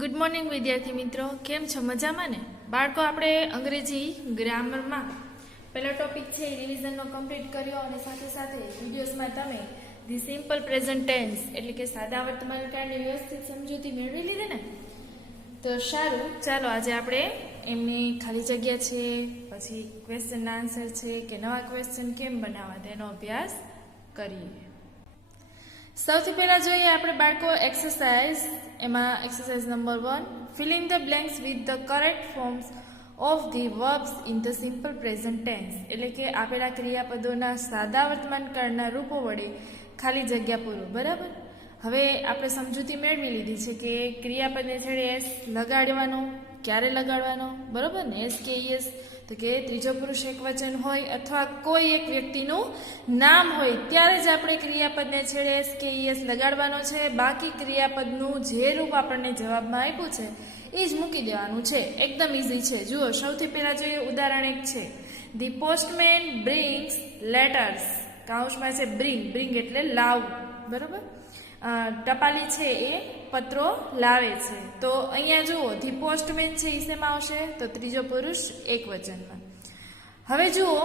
Good morning વિદ્યાર્થી મિત્રો, કેમ છો? મજામાં ને? બાળકો, આપણે અંગ્રેજી ગ્રામરમાં પહેલો ટોપિક છે રિવિઝનનો કમ્પ્લીટ કર્યો અને સાથે સાથે વિડીયોઝમાં તમે ધી સિમ્પલ પ્રેઝન્ટ ટેન્સ એટલે કે સાદા વર્તમાન કાળની વ્યવસ્થિત સમજૂતી મેળવી લીધી ને? તો સારું, ચાલો આજે આપણે એમની ખાલી જગ્યા છે, પછી ક્વેશ્ચન આન્સર છે કે નવા ક્વેશ્ચન કેમ બનાવવા તેનો અભ્યાસ કરીએ. સૌથી પહેલા જોઈએ આપણે બાળકો એક્સરસાઇઝ. એમાં exercise number 1, fill in the blanks with the correct forms of the verbs in the simple present tense. એટલે કે આપેલા ક્રિયાપદોના સાદા વર્તમાન કાળના રૂપો વડે ખાલી જગ્યા પૂરો. બરાબર. હવે આપણે સમજૂતી મેળવી લીધી છે કે ક્રિયાપદને છેડે એસ લગાડવાનો, ક્યારે લગાડવાનો, બરાબર ને? એસ કે યસ તો કે ત્રીજો પુરુષ એકવચન હોય અથવા કોઈ એક વ્યક્તિનું નામ હોય ત્યારે જ આપણે ક્રિયાપદને છેડે એસ કે યસ લગાડવાનો છે. બાકી ક્રિયાપદનું જે રૂપ આપણને જવાબમાં આપ્યું છે એ જ મૂકી દેવાનું છે. એકદમ ઇઝી છે. જુઓ, સૌથી પહેલા જોઈએ ઉદાહરણ એક છે, ધી પોસ્ટમેન બ્રિંગ્સ લેટર્સ. કાઉન્સમાં છે બ્રિંગ એટલે લાવવું, બરાબર? ટપાલી છે એ પત્રો લાવે છે. તો અહીંયા જુઓ, ધી પોસ્ટમેન છે એ શેમાં આવશે? તો ત્રીજો પુરુષ એકવચનમાં. હવે જુઓ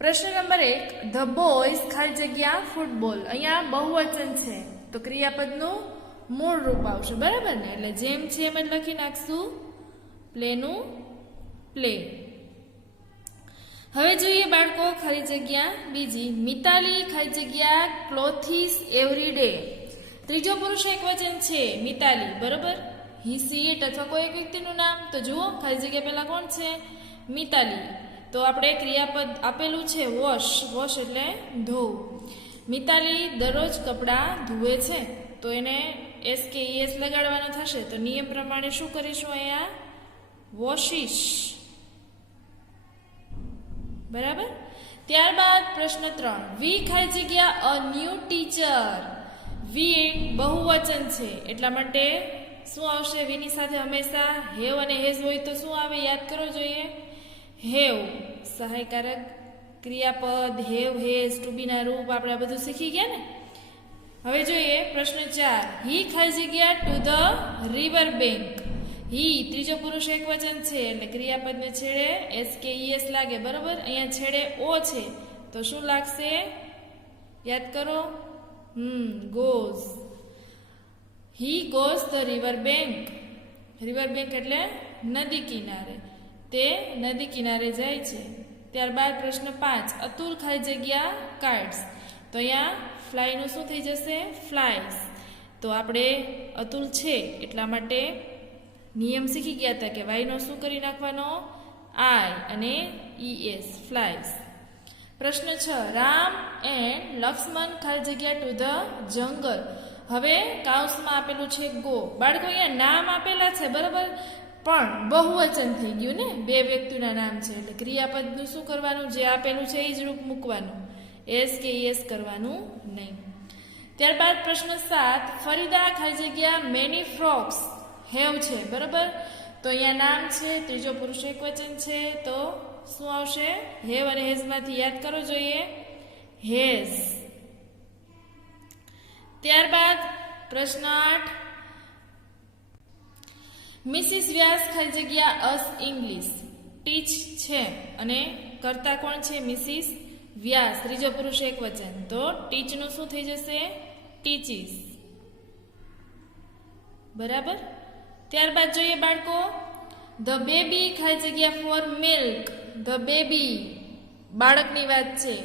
પ્રશ્ન નંબર 1, ધ બોયઝ ખાલી જગ્યા ફૂટબોલ. અહીંયા બહુવચન છે તો ક્રિયાપદનું મૂળ રૂપ આવશે, બરાબર ને? એટલે જેમ છે એમ જ લખી નાખશું, પ્લેનું પ્લે. હવે જોઈએ બાળકો ખાલી જગ્યા બીજી, મિતાલી ખાલી જગ્યા ક્લોથિસ એવરી ડે. ત્રીજો પુરુષ એકવચન છે મિતાલી, બરોબર? હી સી ઇટ અથવા કોઈ એક વ્યક્તિનું નામ. તો જુઓ ખાલી જગ્યા પહેલા કોણ છે? મિતાલી. તો આપણે ક્રિયાપદ આપેલું છે વોશ. વોશ એટલે ધોવું. મિતાલી દરરોજ કપડાં ધુએ છે તો એને એસ કે એસ લગાડવાનો થશે. તો નિયમ પ્રમાણે શું કરીશું? અહીંયા વોશિશ, બરાબર. ત્યારબાદ પ્રશ્ન 3, વી ખાલી જગ્યા અ ન્યૂ ટીચર. વી બહુવચન છે એટલા માટે શું આવશે? વીની સાથે હંમેશા હેવ અને હેઝ હોય તો શું આવે? યાદ કરવો જોઈએ. હેવ સહાયકારક ક્રિયાપદ, હેવ હેઝ ટુ બી ના રૂપ આપણે આ બધું શીખી ગયા ને? હવે જોઈએ પ્રશ્ન 4, હી ખાલી જગ્યા ટુ ધ રિવર બેંક. હી ત્રીજો પુરુષ એકવચન છે એટલે ક્રિયાપદને છેડે એસ કે ઈએસ લાગે, બરોબર? અહીંયા છેડે ઓ છે તો શું લાગશે? યાદ કરો. Goes. He goes the river bank. River bank એટલે નદી કિનારે. તે નદી કિનારે જાય છે. ત્યારબાદ પ્રશ્ન 5, અતુલ ખાલી જગ્યા કાર્ડ્સ. તો અહીંયા ફ્લાયનું શું થઈ જશે? ફ્લાયસ. તો આપણે અતુલ છે એટલા માટે નિયમ શીખી ગયા હતા કે વાયનો શું કરી નાખવાનો? આઈ અને ઈએસ, ફ્લાયસ. પ્રશ્ન 6, રામ એન્ડ લક્ષ્મણ ખાલી જગ્યા ટુ ધ જંગલ. હવે કાઉન્સમાં આપેલું છે ગો. બાળકો અહીંયા નામ આપેલા છે, બરાબર? પણ બહુવચન થઈ ગયું ને, બે વ્યક્તિના નામ છે એટલે ક્રિયાપદનું શું કરવાનું? જે આપેલું છે એ જ રૂપ મૂકવાનું, એસ કે ઈએસ કરવાનું નહીં. ત્યારબાદ પ્રશ્ન 7, ફરીદા ખાલી જગ્યા મેની ફ્રોક્સ હેવ છે, બરાબર? તો અહીંયા નામ છે, ત્રીજો પુરુષ એકવચન છે તો શું આવશે? હેવ અને હેઝમાંથી યાદ કરવો જોઈએ, હેઝ. ત્યારબાદ પ્રશ્ન 8, મિસિસ વ્યાસ ખાલી જગ્યા અસ ઇંગ્લિશ. ટીચ છે અને કરતા કોણ છે? મિસિસ વ્યાસ, ત્રીજો પુરુષ એકવચન. તો ટીચનું શું થઈ જશે? ટીચીસ, બરાબર. ત્યારબાદ જોઈએ બાળકો, ધ બેબી ખાલી જગ્યા ફોર મિલ્ક. ધ બેબી બાળકની વાત છે,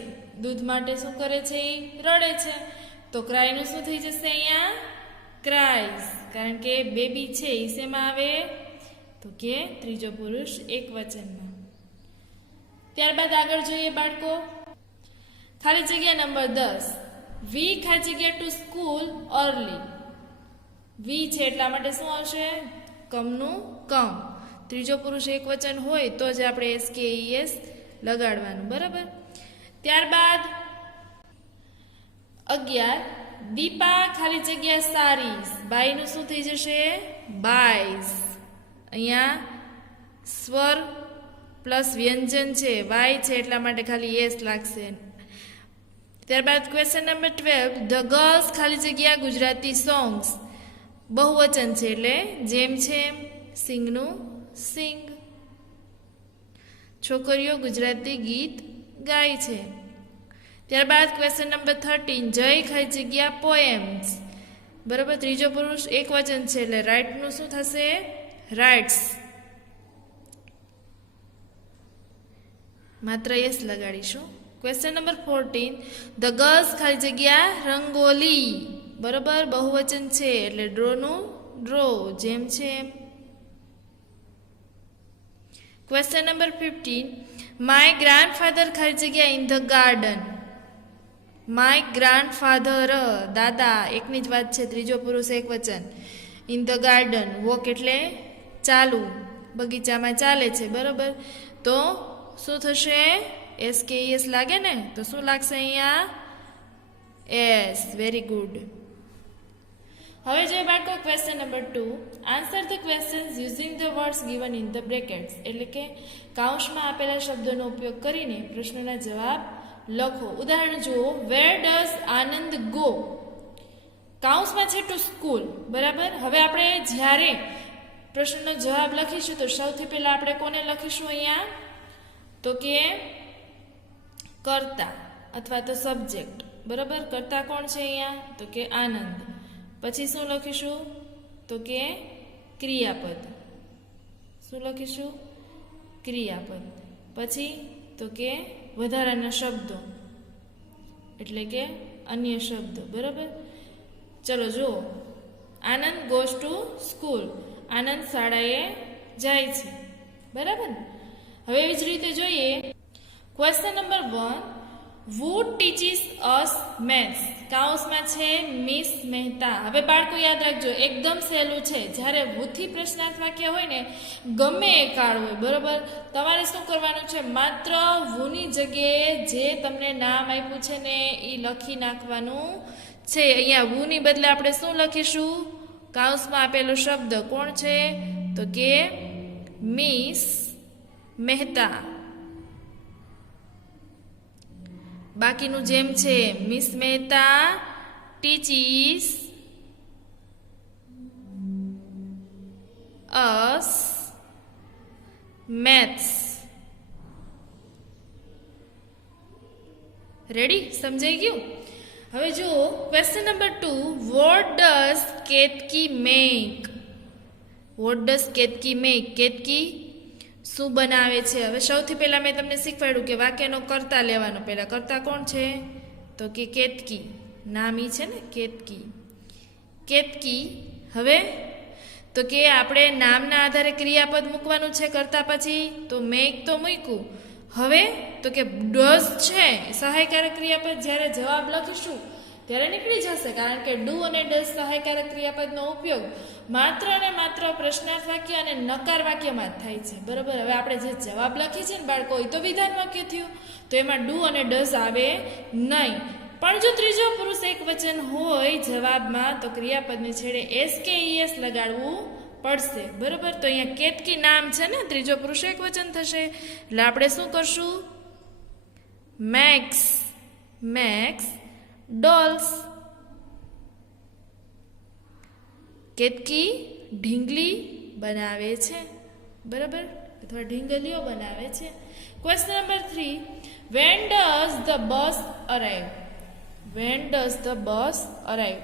દૂધ માટે શું કરે છે? રડે છે. તો ક્રાયનું શું થઈ જશે? અહીંયા ક્રાઇઝ, કારણ કે બેબી છે એ શેમાં આવે? તો કે ત્રીજો પુરુષ એકવચનમાં. ત્યારબાદ આગળ જોઈએ બાળકો, ખાલી જગ્યા નંબર 10, વી ખાલી જગ્યા ટુ સ્કૂલ અર્લી. વી છે એટલા માટે શું આવશે? કમનું કમ. ત્રીજો પુરુષ એકવચન હોય તો જ આપણે એસ કે ઈએસ લગાડવાનું, બરાબર? ત્યારબાદ 11, દીપા ખાલી જગ્યા સારીસ. બાયનું શું થઈ જશે? બાયઝ. અહીંયા સ્વર પ્લસ વ્યંજન છે, વાય છે એટલા માટે ખાલી એસ લાગશે. ત્યારબાદ ક્વેશ્ચન નંબર 12, ધ ગર્લ્સ ખાલી જગ્યા ગુજરાતી સોંગ્સ. બહુવચન છે એટલે જેમ છે એમ, સિંગનું સિંગ. છોકરીઓ ગુજરાતી ગીત ગાય છે. ત્યારબાદ ક્વેશ્ચન નંબર 13, જય ખાલી જગ્યા પોએમ્સ. બરાબર, ત્રીજો પુરુષ એક વચન છે એટલે રાઇટનું શું થશે? રાઇટ્સ. માત્ર યસ લગાડીશું. ક્વેશ્ચન નંબર 14, ધ ગર્લ્સ ખાલી જગ્યા રંગોલી. બરાબર, બહુવચન છે એટલે ડ્રોનું ડ્રો, જેમ છે એમ. ક્વેશ્ચન નંબર 15, માય ગ્રાન્ડફાધર ખાલી જગ્યા in the garden. My grandfather, દાદા, એકની જ વાત છે, ત્રીજો પુરુષ એક વચન. ઇન ધ ગાર્ડન, વોક એટલે ચાલુ, બગીચામાં ચાલે છે. બરાબર, તો શું થશે? એસ કે એસ લાગે ને, તો શું લાગશે અહીંયા? એસ. Very good. હવે જોઈએ બાળકો question number 2, answer the questions using the words given in the brackets. એટલે કે કૌંસમાં આપેલા શબ્દોનો ઉપયોગ કરીને પ્રશ્નના જવાબ લખો. ઉદાહરણ જુઓ, વેર ડઝ આનંદ ગો? કૌંસમાં છે ટુ સ્કૂલ. બરાબર, હવે આપણે જ્યારે પ્રશ્નનો જવાબ લખીશું તો સૌથી પહેલા આપણે કોને લખીશું અહીંયા? તો કે કર્તા અથવા તો સબ્જેક્ટ. બરાબર, કર્તા કોણ છે અહીંયા? તો કે આનંદ. પછી શું લખીશું? તો કે ક્રિયાપદ. શું લખીશું? ક્રિયાપદ. પછી તો કે વધારાના શબ્દો એટલે કે અન્ય શબ્દો. બરાબર, ચલો જુઓ, આનંદ ગોઝ ટુ સ્કૂલ. આનંદ શાળાએ જાય છે. બરાબર, હવે એવી જ રીતે જોઈએ question number 1, who teaches us maths? કૌંસમાં છે મિસ મહેતા. હવે બાળકો યાદ રાખજો, એકદમ સહેલું છે. જ્યારે વૂથી પ્રશ્નાર્થ વાક્ય હોય ને, ગમે એ કાળ હોય, બરોબર, તમારે શું કરવાનું છે? માત્ર વૂની જગ્યાએ જે તમને નામ આપ્યું છે ને એ લખી નાખવાનું છે. અહીંયા વૂની બદલે આપણે શું લખીશું? કૌંસમાં આપેલો શબ્દ કોણ છે? તો કે મિસ મહેતા. બાકીનું જેમ છે, મિસ મહેતા ટીચીસ અસ મેથ્સ. રેડી? સમજાઈ ગયું? હવે જુઓ question number 2, what does Ketaki make? What does Ketaki make? Ketaki શું બનાવે છે? હવે સૌથી પહેલાં મેં તમને શીખવાડ્યું કે વાક્યનો કર્તા લેવાનો. પહેલાં કર્તા કોણ છે? તો કે કેતકી. નામ ઈ છે ને, કેતકી. કેતકી. હવે તો કે આપણે નામના આધારે ક્રિયાપદ મૂકવાનું છે કર્તા પછી. તો મેક તો મૂક્યું. હવે તો કે ડઝ છે સહાયકારક ક્રિયાપદ. જ્યારે જવાબ લખીશું ત્યારે નીકળી જશે, કારણ કે ડુ અને ડઝ સહાયકારક ક્રિયાપદનો ઉપયોગ માત્ર અને માત્ર પ્રશ્નાર્થ વાક્ય અને નકાર વાક્યમાં જ થાય છે. બરાબર, હવે આપણે જે જવાબ લખી છે ને બાળકો, એ તો વિધાન વાક્ય થયું, તો એમાં ડુ અને ડઝ આવે નહીં. પણ જો ત્રીજો પુરુષ એક વચન હોય જવાબમાં, તો ક્રિયાપદની છેડે એસ કે ઈએસ લગાડવું પડશે. બરાબર, તો અહીંયા કેતકી નામ છે ને, ત્રીજો પુરુષ એક વચન થશે. એટલે આપણે શું કરશું? મેક્સ. Max dolls. કેતકી ઢીંગલી બનાવે છે. બરાબર, અથવા ઢીંગલીઓ બનાવે છે. Question number 3, when does the bus arrive? When does the bus arrive?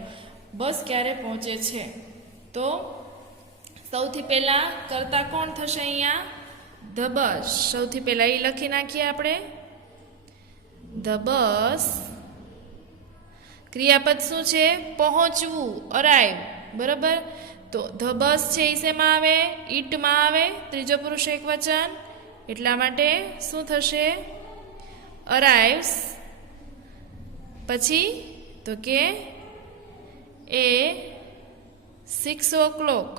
Bus ક્યારે પહોંચે છે? તો સૌથી પહેલા કરતા કોણ થશે અહીંયા? The bus. સૌથી પહેલા એ લખી નાખીએ આપણે, ધ બસ. ક્રિયાપદ શું છે? પહોંચવું, અરાઈવ. બરાબર, તો ધ બસ છે એ શેમાં આવે? ઈટમાં આવે. ત્રીજો પુરુષ એક વચન, એટલા માટે શું થશે? અરાઈવ્સ. પછી તો કે એ 6 o'clock.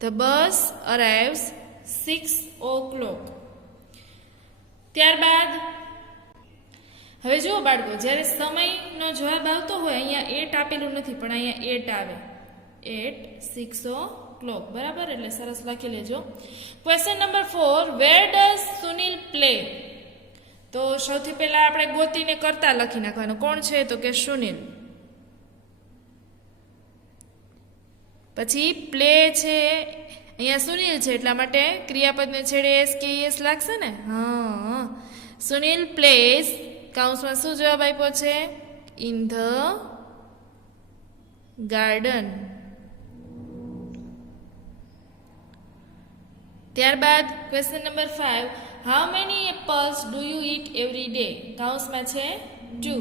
The bus arrives 6 o'clock. ત્યારબાદ હવે જુઓ બાળકો, જ્યારે સમયનો જવાબ આવતો હોય, અહીંયા 8 આપેલું નથી પણ અહીંયા 8 આવે. 8 6 o'clock. બરાબર, એટલે સરસ લખી લેજો. Question number 4, where does Sunil play? તો સૌથી પહેલા આપણે ગોતીને કરતા લખી નાખવાનું. કોણ છે? તો કે સુનિલ. પછી પ્લે છે, અહીંયા સુનિલ છે એટલા માટે ક્રિયાપદને છેડે એસ કે એસ લાગશે ને. હા, સુનિલ પ્લેસ, કૌંસમાં શું જવાબ આપ્યો છે? In the garden. ત્યારબાદ question number 5, how many apples do you eat every day? કૌંસમાં છે 2.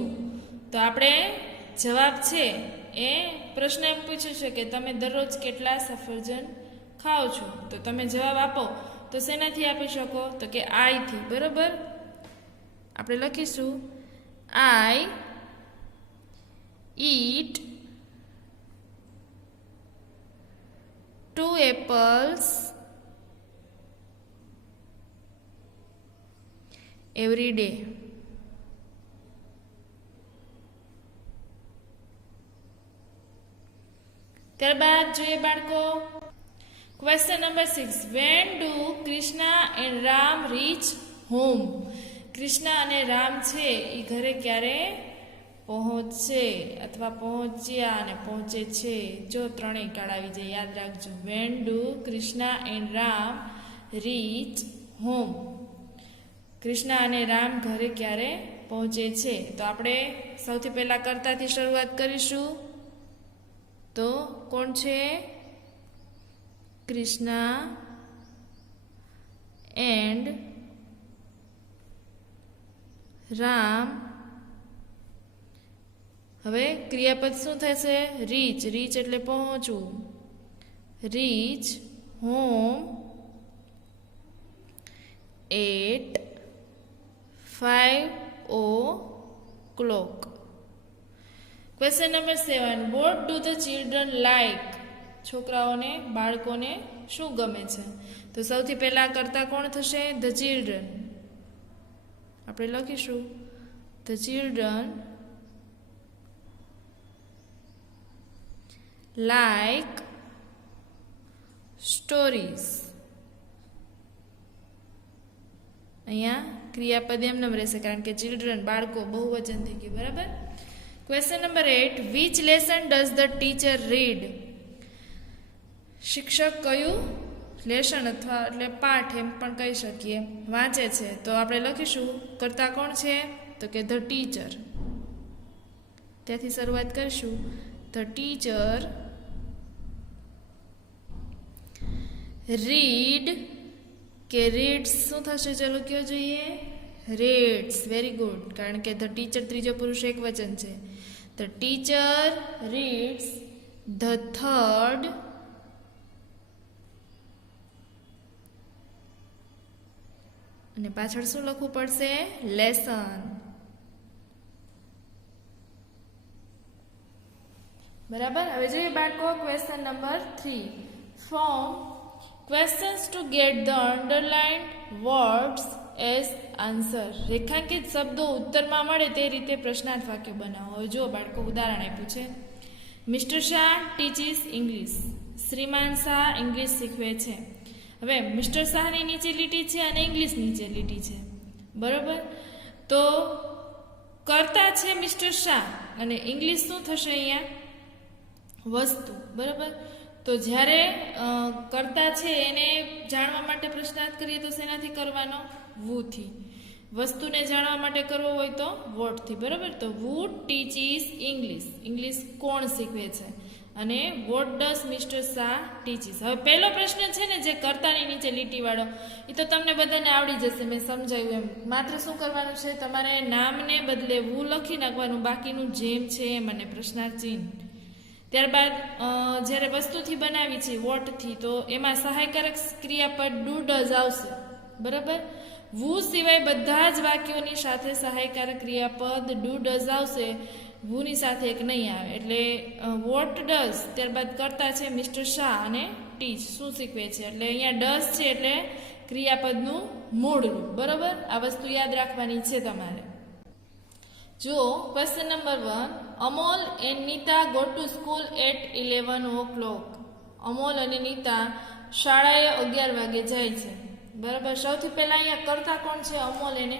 તો આપણે જવાબ છે એ પ્રશ્ન એમ પૂછ્યું છે કે તમે દરરોજ કેટલા સફરજન ખાઓ છો? તો તમે જવાબ આપો તો શેનાથી આપી શકો? તો કે આઈ થી. બરોબર, આપણે લખીશું આઈ ઈટ 2 apples every day. ત્યારબાદ જોઈએ બાળકો question number 6, when do Krishna and Ram reach home? Krishna અને રામ છે એ ઘરે ક્યારે પહોંચશે અથવા પહોંચ્યા અને પહોંચે છે? જો ત્રણેય કાળ આવી જાય, યાદ રાખજો. When do Krishna and Ram reach home? Krishna અને રામ ઘરે ક્યારે પહોંચે છે? તો આપણે સૌથી પહેલા કર્તાથી શરૂઆત કરીશું. તો કોણ છે? કૃષ્ણા એન્ડ રામ. હવે ક્રિયાપદ શું થશે? રીચ. રીચ એટલે પહોંચવું. Reach home at 5 o'clock. Question number 7, what do the children like? છોકરાઓને, બાળકોને શું ગમે છે? તો સૌથી પહેલા કરતા કોણ થશે? The children. આપણે લખીશું ધ ચિલ્ડ્રન લાઈક સ્ટોરીઝ. અહીંયા ક્રિયાપદ એમનેમ રહેશે કારણ કે ચિલ્ડ્રન બાળકો બહુવચન થઈ ગયું. બરાબર. Question number 8, which lesson does the teacher read? શિક્ષક કયું લેસન અથવા એટલે પાઠ એમ પણ કહી શકીએ વાંચે છે? તો આપણે લખીશું કરતા કોણ છે? તો કે ધ ટીચર. ત્યાંથી શરૂઆત કરીશું. ધ ટીચર રીડ કે રીડ્સ શું થશે? ચલો કયો જોઈએ? રીડ્સ. વેરી ગુડ, કારણ કે ધ ટીચર ત્રીજો પુરુષ એક વચન છે. The teacher reads the third અને પાછળ શું લખવું પડશે? લેસન. બરાબર. હવે જોઈએ બાળકો question number 3, form questions to get the underlined words as answer. રેખાંકિત શબ્દો ઉત્તરમાં મળે તે રીતે પ્રશ્નાર્થ વાક્ય બનાવો. હવે જો બાળકો ઉદાહરણ આપ્યું છે. Mister Shah teaches English. શ્રીમાન શાહ ઇંગ્લિશ શીખવે છે. હવે મિસ્ટર શાહની નીચે લીટી છે અને ઇંગ્લિશ નીચે લીટી છે. બરાબર. તો કરતા છે મિસ્ટર શાહ અને ઇંગ્લિશ શું થશે? અહીંયા વસ્તુ. બરાબર. તો જ્યારે કરતા છે એને જાણવા માટે પ્રશ્નાર્થ કરીએ તો શેનાથી કરવાનો? વુથી. વસ્તુને જાણવા માટે કરવો હોય તો વોટથી. બરાબર. તો વુ ટીચીસ ઇંગ્લિશ. ઇંગ્લિશ કોણ શીખવે છે? અને what does mister Shah teaches. હવે પહેલો પ્રશ્ન છે ને જે કરતાની નીચે લીટીવાળો, એ તો તમને બધાને આવડી જશે, મેં સમજાવ્યું એમ. માત્ર શું કરવાનું છે? તમારે નામને બદલે વુ લખી નાખવાનું, બાકીનું જેમ છે એમ, અને પ્રશ્નાર્થ ચિહ્ન. ત્યારબાદ જ્યારે વસ્તુથી બનાવી છે વોટથી, તો એમાં સહાયકારક ક્રિયાપદ ડુ ડઝ આવશે. બરાબર. વુ સિવાય બધા જ વાક્યોની સાથે સહાયકારક ક્રિયાપદ ડુ ડઝ આવશે. વુની સાથે એક નહીં આવે. એટલે વોટ ડઝ, ત્યારબાદ કરતા છે મિસ્ટર શાહ અને ટીચ શું શીખવે છે. એટલે અહીંયા ડઝ છે એટલે ક્રિયાપદનું મૂળ રૂપ. બરાબર. આ વસ્તુ યાદ રાખવાની છે તમારે. જુઓ question number 1, Amol and Nita go to school at 11 o'clock. Amol અને નીતા શાળાએ 11 વાગે જાય છે. બરાબર. સૌથી પહેલા અહીંયા કરતા કોણ છે? અમોલ અને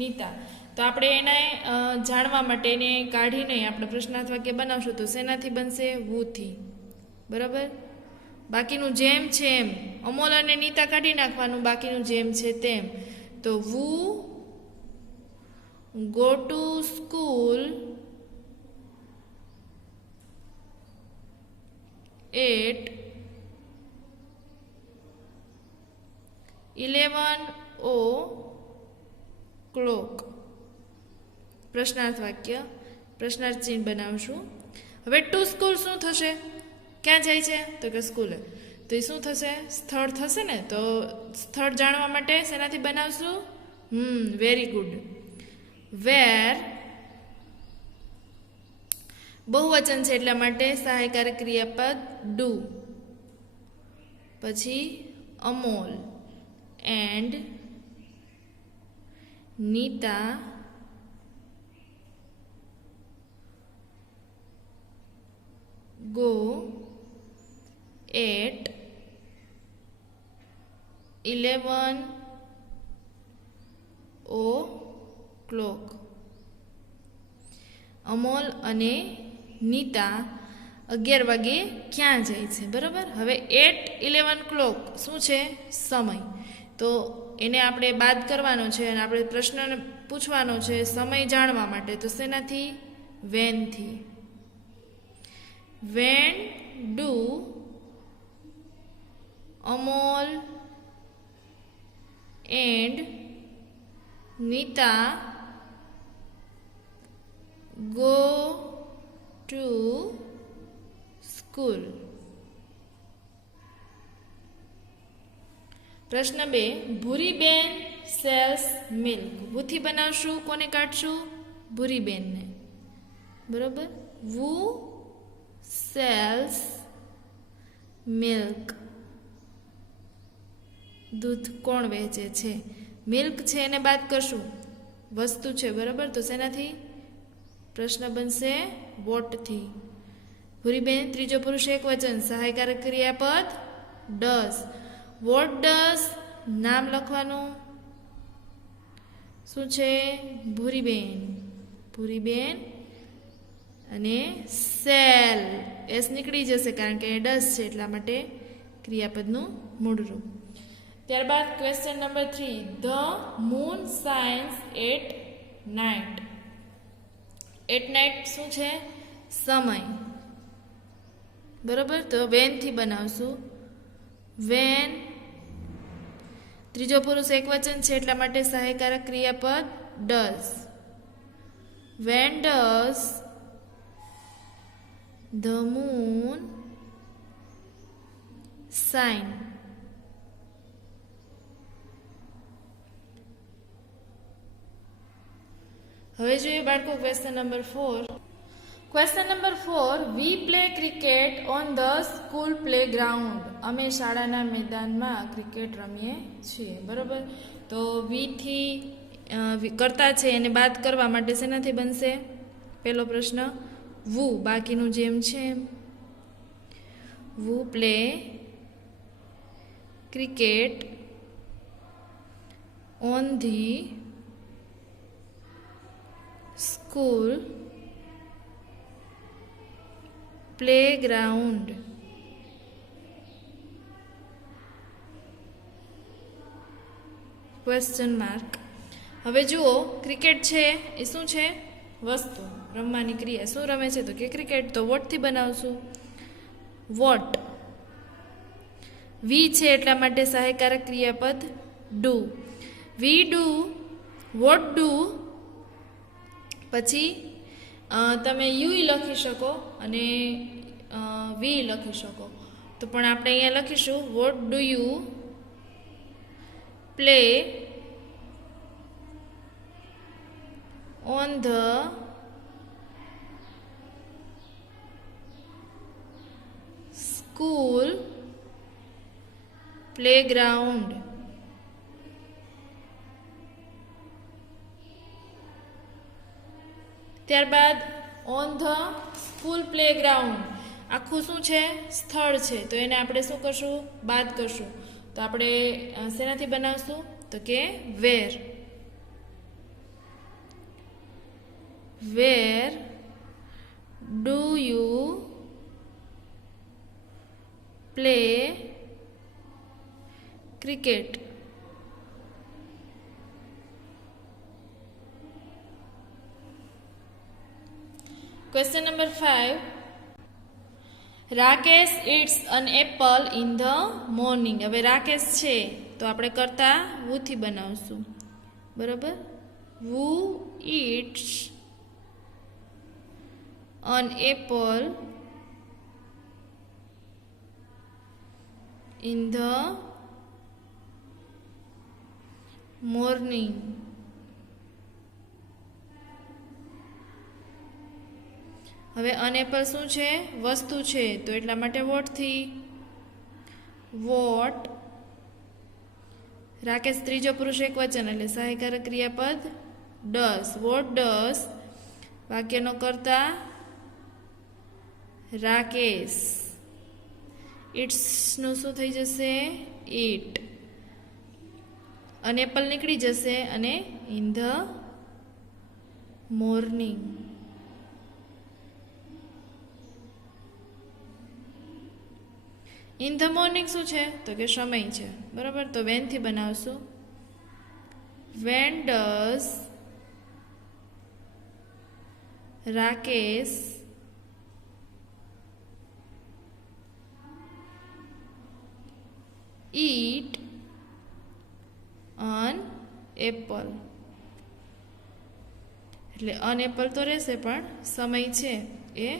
નીતા. તો આપણે એને જાણવા માટે એને કાઢીને આપણે પ્રશ્નાર્થ વાક્ય બનાવશું. તો શેનાથી બનશે? વુથી. બરાબર. બાકીનું જેમ છે એમ. અમોલ અને નીતા કાઢી નાખવાનું, બાકીનું જેમ છે તેમ. તો who go to school at 11 o'clock. પ્રશ્નાર્થ વાક્ય, પ્રશ્નાર્થ ચિહ્ન બનાવશું. હવે ટુ સ્કૂલ શું થશે? ક્યાં જાય છે? તો કે સ્કૂલે. તો એ શું થશે? સ્થળ થશે ને. તો સ્થળ જાણવા માટે શેનાથી બનાવશું? Very good. વેર બહુવચન છે એટલા માટે સહાયકારક ક્રિયાપદ ડુ. પછી Amol and Nita go at 11 o'clock. Amol અને નીતા 11 વાગે ક્યાં જાય છે? બરાબર. હવે એટ 11 o'clock શું છે? સમય. તો એને આપણે બાદ કરવાનો છે અને આપણે પ્રશ્ન પૂછવાનો છે સમય જાણવા માટે. તો શેનાથી? વેનથી. When do Amol and Nita go to school? પ્રશ્ન 2. Bhuriben cells milk. ભૂથી બનાવશું, કોને કાઢશું? ભૂરીબેનને. બરોબર. વુ સેલ્સ મિલ્ક. દૂધ કોણ વેચે છે? મિલ્ક છે એને બાદ કરશું, વસ્તુ છે. બરાબર. તો શેનાથી? પ્રશ્ન બનશે વોટથી. ભૂરીબેન ત્રીજો પુરુષ એકવચન, સહાયકારક ક્રિયાપદ ડઝ. વોટ ડઝ નામ લખવાનું. શું છે? ભૂરીબેન. ભૂરીબેન અને સેલ એસ નીકળી જશે કારણ કે એ ડઝ છે એટલા માટે ક્રિયાપદનું મૂળ રૂપ. ત્યારબાદ question number 3. The moon shines at night. At night શું છે? સમય. બરાબર. તો વેનથી બનાવશું. વેન ત્રીજો પુરુષ એકવચન છે એટલા માટે સહાયકારક ક્રિયાપદ does. When does the moon shine. હવે જોઈએ બાળકો question number 4. Question number 4. We play cricket on the school play ground. અમે શાળાના મેદાનમાં ક્રિકેટ રમીએ છીએ. બરાબર. તો વીથી કરતા છે એને બાદ કરવા માટે શેનાથી બનશે? પહેલો પ્રશ્ન વુ, બાકીનું જેમ છે એમ. Who play cricket on the school playground. Question mark. હવે જુઓ, ક્રિકેટ છે એ શું છે? વસ્તુ, રમવાની ક્રિયા. શું રમે છે? તો કે ક્રિકેટ. તો વોટથી બનાવશું. વોટ. વી છે એટલા માટે સહાયકારક ક્રિયાપદ do. We do. What do. પછી તમે યુ લખી શકો અને વી લખી શકો. તો પણ આપણે અહીંયા લખીશું what do you play on the school playground. ત્યારબાદ ઓન ધ સ્કૂલ પ્લેગ્રાઉન્ડ આખું શું છે? સ્થળ છે. તો એને આપણે શું કરશું? બાદ કરશું. તો આપણે શેનાથી બનાવશું? તો કે વેર. Where do you play cricket. Question number 5. Rakesh eats an apple in the morning. હવે રાકેશ છે તો આપણે કરતા વુ થી બનાવશું. બરાબર? વુ eats an apple in the morning. હવે અન એપલ શું છે? વસ્તુ છે, તો એટલા માટે વોટ થી. વોટ. રાકેશ ત્રીજો પુરુષ એકવચન એટલે સહાયકારક ક્રિયાપદ ડસ. વોટ ડસ વાક્યનો કર્તા રાકેશ. ઇટ્સ નું શું થઈ જશે? ઇટ. અન એપલ નીકળી જશે અને in the morning. In the morning શું છે? તો કે સમય છે. બરાબર? તો વેન થી બનાવશું. When does Rakesh eat an apple. એટલે અન એપલ તો રહેશે પણ સમય છે એ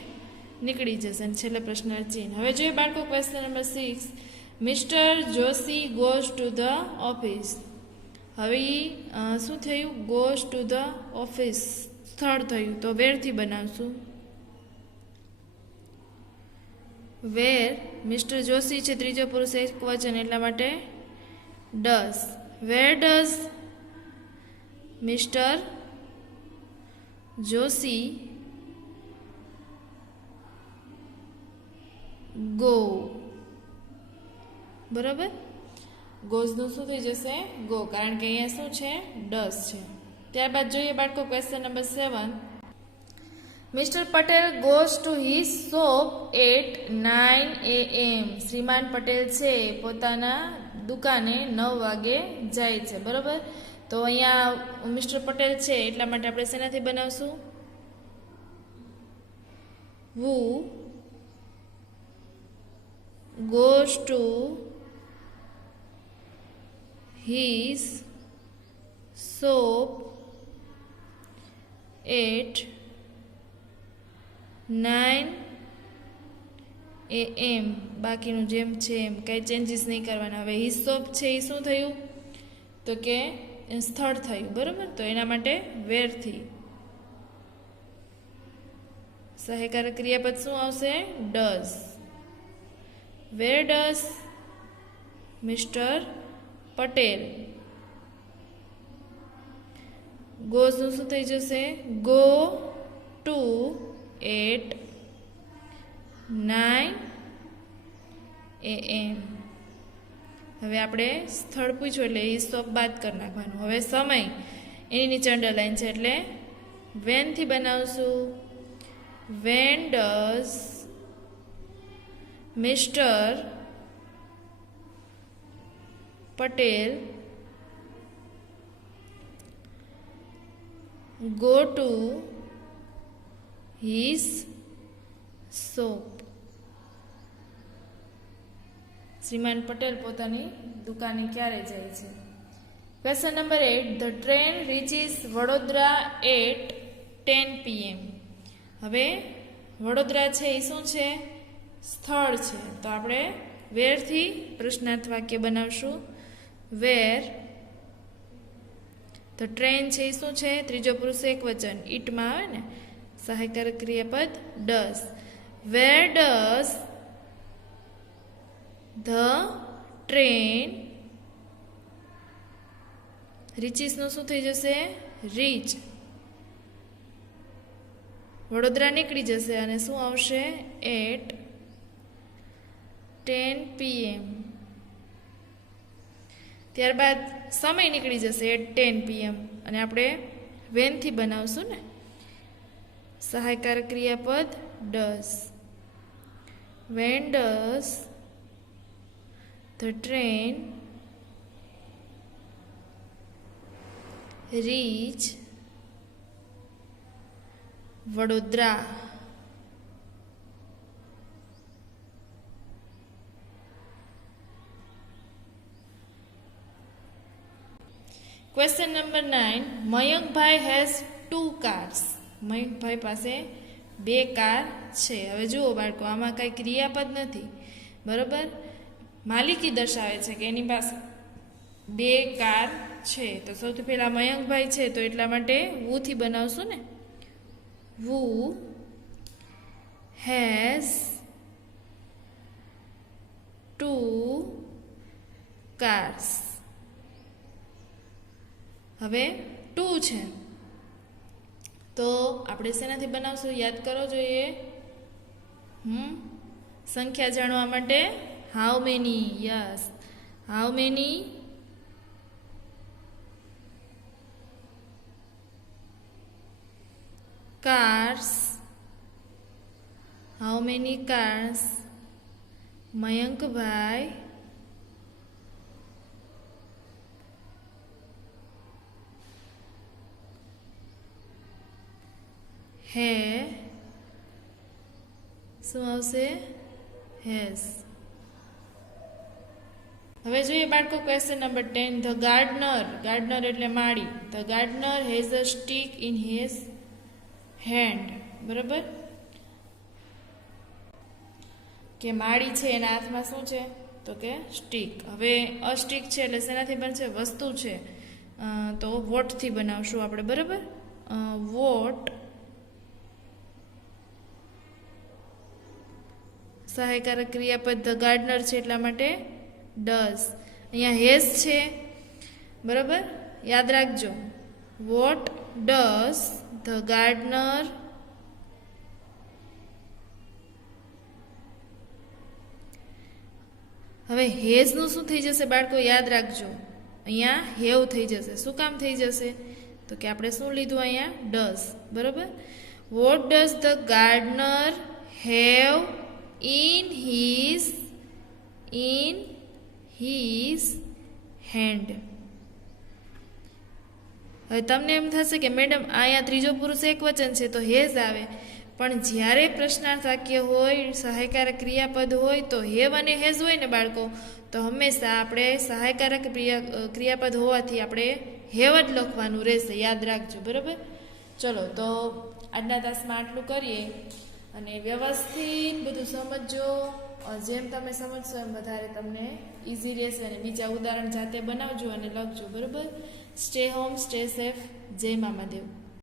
નીકળી જશે. અને છેલ્લે પ્રશ્નાર્થ ચિહ્ન. હવે જોઈએ બાળકો question number 6. Mister Joshi goes to the office. હવે શું થયું? ગોઝ ટુ ધ ઓફિસ સ્થળ થયું, તો વેરથી બનાવશું. વેર. મિસ્ટર જોશી છે ત્રીજો પુરુષ એકવચન એટલા માટે does. Where does mister Joshi go. બરાબર? ગોઝનું શું થઈ જશે? ગો, કારણ કે અહીંયા શું છે? ડસ છે. ત્યારબાદ જોઈએ બાળકો question number 7. Mister Patel goes to his shop at 9 AM. શ્રીમાન પટેલ છે પોતાના દુકાને 9 વાગે જાય છે. બરાબર? તો અહીંયા મિસ્ટર પટેલ છે એટલા માટે આપણે શેનાથી બનાવશું? વુ goes to his shop at 9 AM. બાકીનું જેમ છે એમ કંઈ ચેન્જીસ નહીં કરવાના. હવે હિઝ શોપ છે એ શું થયું? તો કે સ્થળ થયું. બરાબર? તો એના માટે વેરથી. સહાયકારક ક્રિયાપદ શું આવશે? Does. Where does Mr. Patel goes નું શું થઈ જશે? Go to at 9 AM. હવે આપણે સ્થળ પૂછ્યું એટલે એ સ્ટોપ બાદ કરી નાખવાનું. હવે સમય એની નીચે અંડરલાઈન છે એટલે વેન થી બનાવશું. When does mister Patel go to his shop. શ્રીમાન પટેલ પોતાની દુકાને ક્યારે જાય છે? Question number 8. The train reaches Vadodara at 10 PM. હવે વડોદરા છે એ શું છે? સ્થળ છે. તો આપણે વેરથી પ્રશ્નાર્થ વાક્ય બનાવશું. વેર. તો ટ્રેન છે એ શું છે? ત્રીજો પુરુષ એકવચન ઈટમાં આવે ને, સહાયકારક ક્રિયાપદ does. Where does the train રીચીસનું શું થઈ જશે? રીચ. વડોદરા નીકળી જશે અને શું આવશે? At 10 PM. ત્યારબાદ સમય નીકળી જશે એટ 10 PM અને આપણે વેનથી બનાવશું ને, સહાયકારક ક્રિયાપદ does. When does The train reach Vadodara. Question number 9. Mayankbhai has 2 cars. Mayankbhai પાસે 2 કાર છે. હવે જુઓ બાળકો, આમાં કઈ ક્રિયાપદ નથી, બરોબર. માલિકી દર્શાવે છે કે એની પાસે 2 કાર છે. તો સૌથી પહેલા મયંકભાઈ છે તો એટલા માટે વુ થી બનાવશું ને. વુ હેઝ 2 cars. હવે 2 છે તો આપણે શેનાથી બનાવશું? યાદ કરો જોઈએ. સંખ્યા જાણવા માટે how many. Yes, how many cars, how many cars મયંકભાઈ હે, શું આવશે? હેઝ. હવે જોઈએ બાળકો question number 10. The gardener, gardener એટલે માળી. The gardener has a stick in his hand. બરાબર, કે માળી છે એના હાથમાં શું છે? તો કે સ્ટીક. હવે અસ્ટીક છે એટલે શેનાથી બનશે? વસ્તુ છે તો વોટથી બનાવશું આપણે. બરાબર, વોટ સહાયકારક ક્રિયાપદ ધ ગાર્ડનર છે એટલા માટે ડઝ. અહીંયા હેઝ છે, બરાબર, યાદ રાખજો. વોટ ડઝ ધ ગાર્ડનર હવે હેઝનું શું થઈ જશે બાળકો? યાદ રાખજો, અહીંયા હેવ થઈ જશે. શું કામ થઈ જશે? તો કે આપણે શું લીધું અહીંયા? ડઝ. બરાબર, what does the gardener have in his hand. હવે તમને એમ થશે કે મેડમ અહીંયા ત્રીજો પુરુષ એકવચન છે તો હેઝ આવે, પણ જ્યારે પ્રશ્નાર્થ વાક્ય હોય, સહાયકારક ક્રિયાપદ હોય તો હેવ અને હેઝ હોય ને બાળકો, તો હંમેશા આપણે સહાયકારક ક્રિયાપદ હોવાથી આપણે હેવ જ લખવાનું રહેશે. યાદ રાખજો. બરાબર, ચલો તો આજના તાસમાં આટલું કરીએ અને વ્યવસ્થિત બધું સમજો. જેમ તમે સમજશો એમ વધારે તમને ઇઝી રહેશે. અને બીજા ઉદાહરણ જાતે બનાવજો અને લખજો. બરાબર, સ્ટે હોમ, સ્ટે સેફ. જય મામાદેવ.